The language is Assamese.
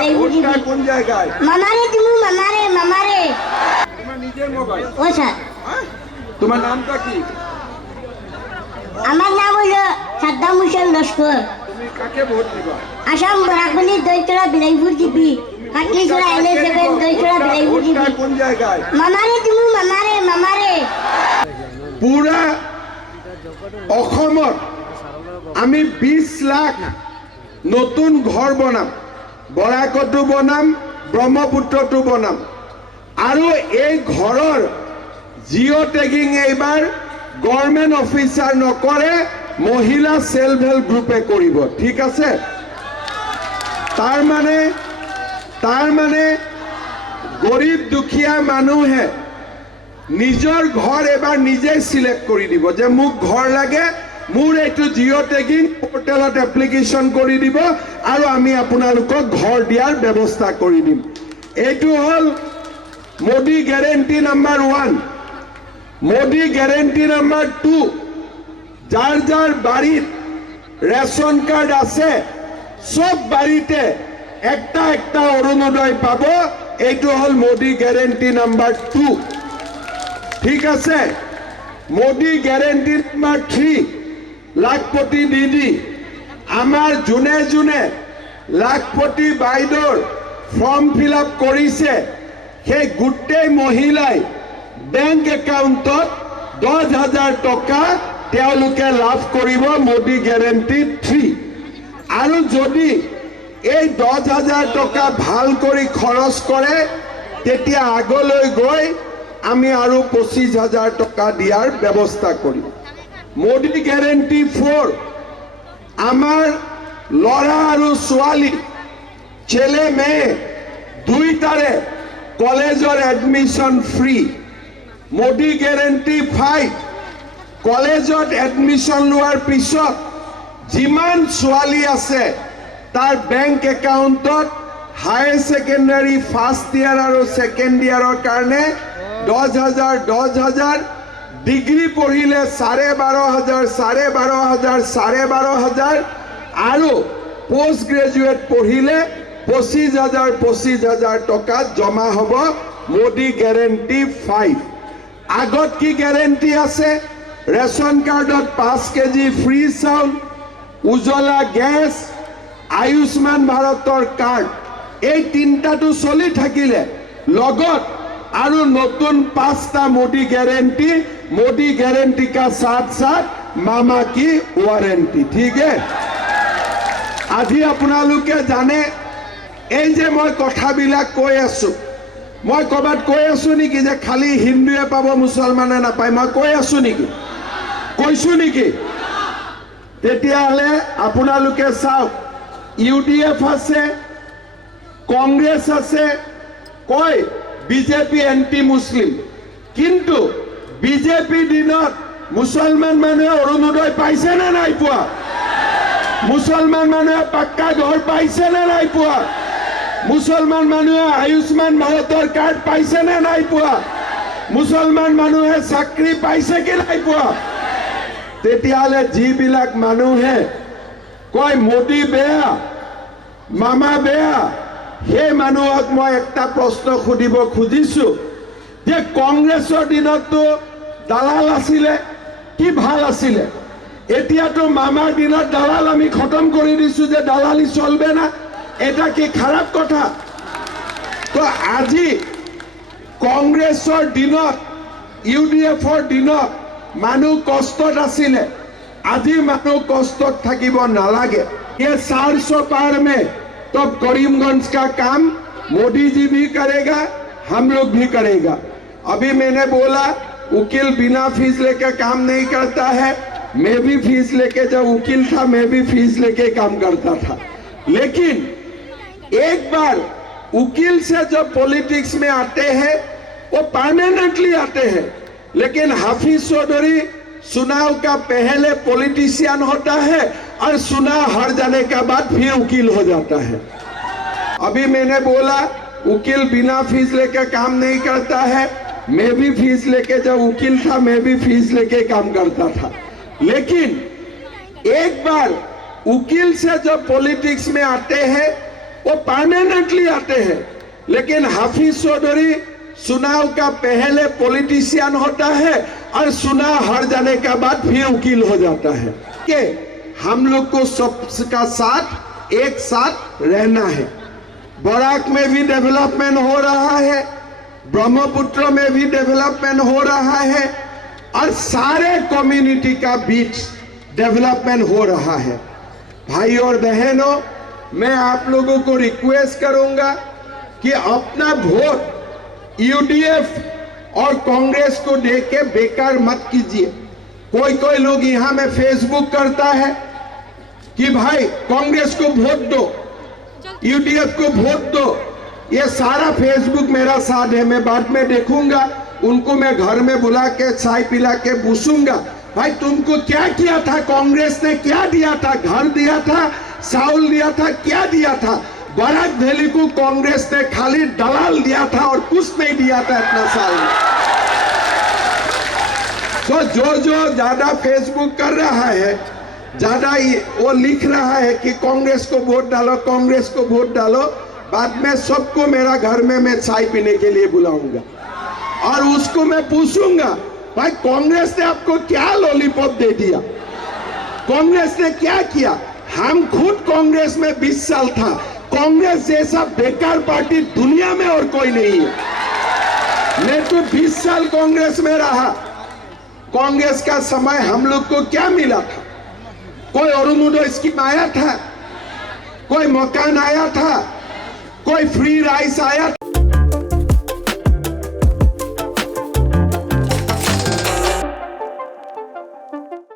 বেলাই বুঝিবি কোন জায়গায় মামারে দিমু মামারে তোমার নিজের মোবাইল ও স্যার তোমার নামটা কি আমার নাম হলো সাদ্দাম হোসেন লস্কর তুমি কাকে ভোট দিবা আসাম বরাকবলি Doitola Bilaipur GP Katlicherra LA7 Doitola Bilaipur GP কোন জায়গায় মামারে দিমু মামারে পুরা অসমত আমি 20 লাখ নতুন ঘৰ বনাম বৰাকতো বনাম ব্ৰহ্মপুত্ৰতো বনাম আৰু এই ঘৰৰ জিঅ' টেগিং এইবাৰ গভৰ্ণমেণ্ট অফিচাৰ নকৰে মহিলা সেলফ হেল্প গ্ৰুপে কৰিব ঠিক আছে তাৰ মানে গৰীব দুখীয়া মানুহে নিজৰ ঘৰ এবাৰ নিজে সিলেক্ট কৰি দিব যে মোক ঘৰ লাগে মোৰ এইটো জিঅ' টেগিং পোৰ্টেলত এপ্লিকেশ্যন কৰি দিব আৰু আমি আপোনালোকক ঘৰ দিয়াৰ ব্যৱস্থা কৰি দিম এইটো হ'ল Modi guarantee number 1 Modi guarantee number 2 যাৰ বাড়িত ৰেশন কাৰ্ড আছে সব বাড়িতে একটা অৰুণোদয় পাব এইটো হ'ল মোদী গ্যাৰেণ্টি নাম্বাৰ 2 ঠিক আছে মোদী গ্যাৰেণ্টি নাম্বাৰ 3 লাখপতি দিদি আমাৰ যোনে লাখপতি বাইদেউৰ ফৰ্ম ফিল আপ কৰিছে সেই গোটেই মহিলাই বেংক একাউণ্টত 10,000 টকা তেওঁলোকে লাভ কৰিব মোদী গ্যাৰেণ্টি 3 আৰু যদি এই 10,000 টকা ভাল কৰি খৰচ কৰে তেতিয়া আগলৈ গৈ আমি আৰু 25,000 টকা দিয়াৰ ব্যৱস্থা কৰিম মোদী গ্যাৰেণ্টি 4 আমাৰ ল'ৰা আৰু ছোৱালী ছেলে মেয়ে দুইটাৰে কলেজৰ এডমিশ্যন ফ্ৰী মোদী গ্যাৰেণ্টি 5 কলেজত এডমিশ্যন লোৱাৰ পিছত যিমান ছোৱালী আছে তাৰ বেংক একাউণ্টত হায়াৰ ছেকেণ্ডাৰী ফাৰ্ষ্ট ইয়াৰ আৰু ছেকেণ্ড ইয়াৰৰ কাৰণে 10,000 ডিগ্ৰী পঢ়িলে 12,500 আৰু পোষ্ট গ্ৰেজুৱেট পঢ়িলে 25,000 টকা জমা হ'ব মোদী গ্যাৰেণ্টি 5 আগত কি গ্যাৰেণ্টি আছে ৰেশন কাৰ্ডত 5 কেজি ফ্ৰী চাউল উজ্জ্বলা গেছ আয়ুষ্মান ভাৰতৰ কাৰ্ড এই তিনটাটো চলি থাকিলে লগত আৰু নতুন 5টা মোদী গ্যাৰেণ্টি का साथ मामा की वारंटी ठीक है আজি আপোনালোকে জানে এই যে মই কথাবিলাক কৈ আছো মই কবাত কৈ আছো নেকি যে খালি হিন্দুৱে পাব মুছলমানে নাপায় মই কৈ আছো নেকি কৈছো নেকি তেতিয়াহলে আপোনালোকে চাওক ইউডিএফ আছে কংগ্ৰেছ আছে কয় বিজেপি এন্টি মুসলিম কিন্তু বিজেপি দিনত মুছলমান মানুহে অৰুণোদয় পাইছে না নাই পোৱা মুছলমান মানুহে পাক্কা ঘৰ পাইছে না নাই পোৱা মুছলমান মানুহে আয়ুষ্মান ভাৰতৰ কাৰ্ড পাইছে না নাই পোৱা মুছলমান মানুহে চাকৰি পাইছে কি নাই পোৱা তেতিয়াহলে যিবিলাক মানুহে কয় মোদী বেয়া মামা বেয়া সেই মানুহক মই একটা প্ৰশ্ন সুধিব খুজিছো যে কংগ্ৰেছৰ দিনতো দালাল আছিলে কি ভাল আছিলে এতিয়াতো মামাৰ দিনত দালাল আমি খতম কৰি দিছো যে দালালি চলবে না এটা কি খাৰাপ কথা তো আজি কংগ্ৰেছৰ দিনত ইউডিএফৰ দিনত মানুহ কষ্টত আছিলে আজি মানুহ কষ্টত থাকিব নালাগে ये 400 पार में तो करीमगंज का काम मोदी जी भी करेगा हम लोग भी करेगा अभी मैंने बोला वकील बिना फीस लेके काम नहीं करता है मैं भी फीस लेके जब वकील था मैं भी फीस लेके काम करता था लेकिन एक बार वकील से जब पॉलिटिक्स में आते हैं वो परमानेंटली आते हैं लेकिन हाफिज चौधरी चुनाव का पहले पॉलिटिशियन होता है और चुनाव हार जाने के बाद फिर वकील हो जाता है अभी मैंने बोला वकील बिना फीस लेके काम नहीं करता है मैं भी फीस लेके जब वकील था मैं भी फीस लेके काम करता था लेकिन एक बार वकील से जब पॉलिटिक्स में आते हैं वो परमानेंटली आते हैं। लेकिन हाफिज चौधरी चुनाव का पहले पॉलिटिशियन होता है और चुनाव हार जाने के बाद फिर वकील हो जाता है। कि हम लोग को सबका साथ एक साथ रहना है। बराक में भी डेवलपमेंट हो रहा है, ब्रह्मपुत्र में भी डेवलपमेंट हो रहा है और सारे कम्युनिटी का बीच डेवलपमेंट हो रहा है। भाई और बहनों, मैं आप लोगों को रिक्वेस्ट करूंगा कि अपना वोट यूडीएफ और कांग्रेस को देके बेकार मत कीजिए। कोई लोग यहां में फेसबुक करता है कि भाई कांग्रेस को वोट दो, यूडीएफ को वोट दो। ये सारा फेसबुक मेरा साथ है, मैं बाद में देखूंगा। उनको मैं घर में बुला के चाय पिला के पूछूंगा, भाई तुमको क्या किया था, कांग्रेस ने क्या दिया था? घर दिया था, चावल दिया था, क्या दिया था? बराक वैली को कांग्रेस ने खाली दलाल दिया था और कुछ नहीं दिया था इतना साल में। तो जो ज्यादा फेसबुक कर रहा है, ज्यादा वो लिख रहा है कि कांग्रेस को वोट डालो, कांग्रेस को वोट डालो, बाद में सबको मेरा घर में मैं चाय पीने के लिए बुलाऊंगा और उसको मैं पूछूंगा, भाई कांग्रेस ने आपको क्या लॉलीपॉप दे दिया? कांग्रेस ने क्या किया? हम खुद कांग्रेस में 20 साल था। कांग्रेस जैसा बेकार पार्टी दुनिया में और कोई नहीं है। मैं तो 20 साल कांग्रेस में रहा। कांग्रेस का समय हम लोग को क्या मिला था? कोई अरुणोदय स्कीम आया था, कोई मकान आया था, कोई फ्री राइस आया था।